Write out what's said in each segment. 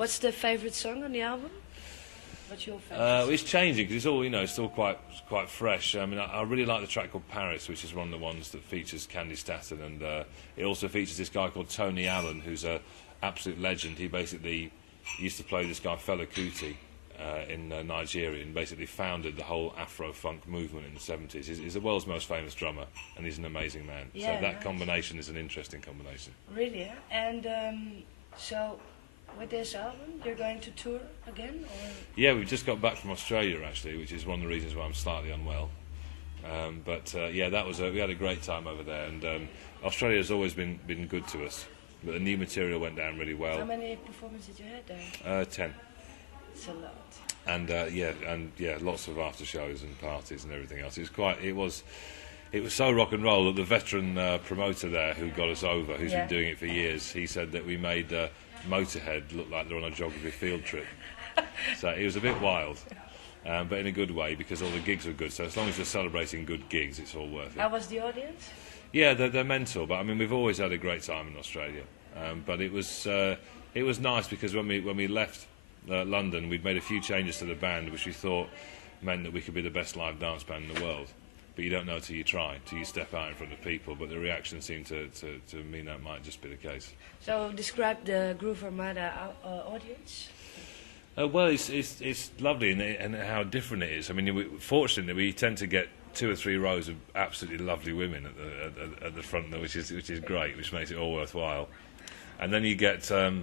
What's the favorite song on the album? What's your favorite? Well, it's changing because it's all it's still quite fresh. I mean, I really like the track called Paris, which is one of the ones that features Candy Staton, and it also features this guy called Tony Allen, who's a absolute legend. He basically used to play this guy Fela Kuti in Nigeria, and basically founded the whole Afro-funk movement in the 70s. He's the world's most famous drummer, and he's an amazing man. Yeah, so that nice. combination is an interesting combination. Really, yeah? And so, with this album, you're going to tour again? Or? Yeah, we've just got back from Australia, actually, which is one of the reasons why I'm slightly unwell. Yeah, we had a great time over there, and Australia's always been good to us. But the new material went down really well. How many performances did you had there? 10. It's a lot. And lots of after shows and parties and everything else. It was so rock and roll that the veteran promoter there who got us over, who's been doing it for years, he said that we made Motorhead look like they're on a geography field trip. So it was a bit wild, but in a good way, because all the gigs were good. So as long as you're celebrating good gigs, it's all worth it. How was the audience? Yeah, they're mental, but I mean we've always had a great time in Australia. But it was nice because when we left London, we'd made a few changes to the band, which we thought meant that we could be the best live dance band in the world. But you don't know till you try, till you step out in front of people. But the reaction seemed to mean that might just be the case. So describe the Groove Armada audience. Well, it's lovely and how different it is. I mean, fortunately, we tend to get 2 or 3 rows of absolutely lovely women at the front, which is great, which makes it all worthwhile. And then you get sort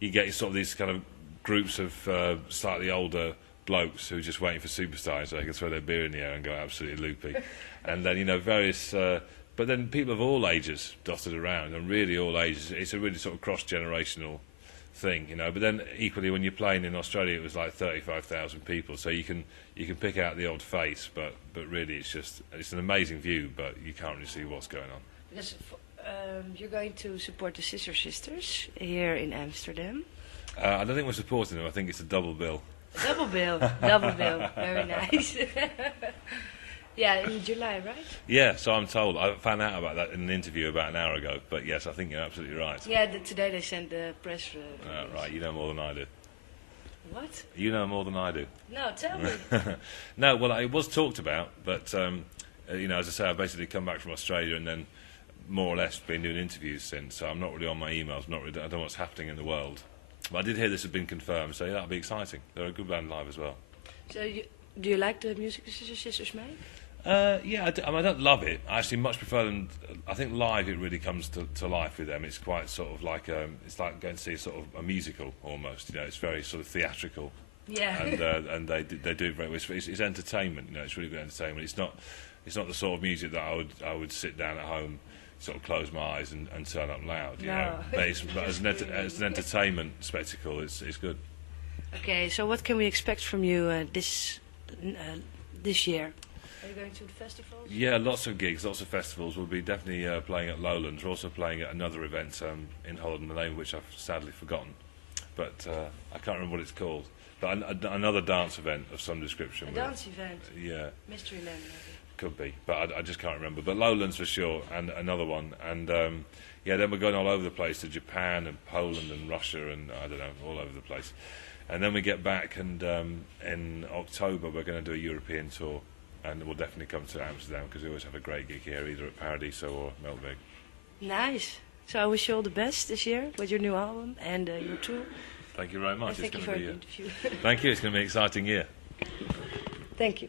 of these kind of groups of slightly older blokes who are just waiting for Superstar so they can throw their beer in the air and go absolutely loopy. And then various. But then people of all ages dotted around, and really all ages. It's a really sort of cross-generational thing, But then equally, when you're playing in Australia, it was like 35,000 people, so you can pick out the odd face, but really it's an amazing view, but you can't really see what's going on. Because you're going to support the Sister Sisters here in Amsterdam. I don't think we're supporting them. I think it's a double bill. Double bill, double bill. Very nice. Yeah, in July, right? Yeah, so I'm told. I found out about that in an interview about an hour ago. But yes, I think you're absolutely right. Yeah, today they sent the press. Right, you know more than I do. What? You know more than I do. No, tell me. No, well, it was talked about, but as I say, I've basically come back from Australia and then more or less been doing interviews since. So I'm not really on my emails. I don't know what's happening in the world. But I did hear this had been confirmed, so yeah, that'll be exciting. They're a good band live as well. So do you like the music the Sister Sisters make? Yeah, I don't love it. I actually much prefer them. I think live it really comes to life with them. It's quite sort of like it's like going to see sort of a musical almost. It's very sort of theatrical. Yeah. And they do it very well. It's entertainment. It's really good entertainment. It's not the sort of music that I would sit down at home, sort of close my eyes and turn up loud. But as an entertainment spectacle, it's good. Okay, so what can we expect from you this year? Are you going to the festivals? Yeah, lots of gigs, lots of festivals. We'll be definitely playing at Lowlands. We're also playing at another event in Holland, the name of which I've sadly forgotten. But I can't remember what it's called. But another dance event of some description. A dance event? Yeah. Mystery Land, maybe. Could be, but I just can't remember. But Lowlands for sure, and another one. And then we're going all over the place, to Japan and Poland and Russia and, I don't know, all over the place. And then we get back, and in October we're going to do a European tour. And we'll definitely come to Amsterdam because we always have a great gig here, either at Paradiso or Melkweg. Nice. So I wish you all the best this year with your new album and your tour. Thank you very much. And thank you for the interview. Thank you. It's going to be an exciting year. Thank you.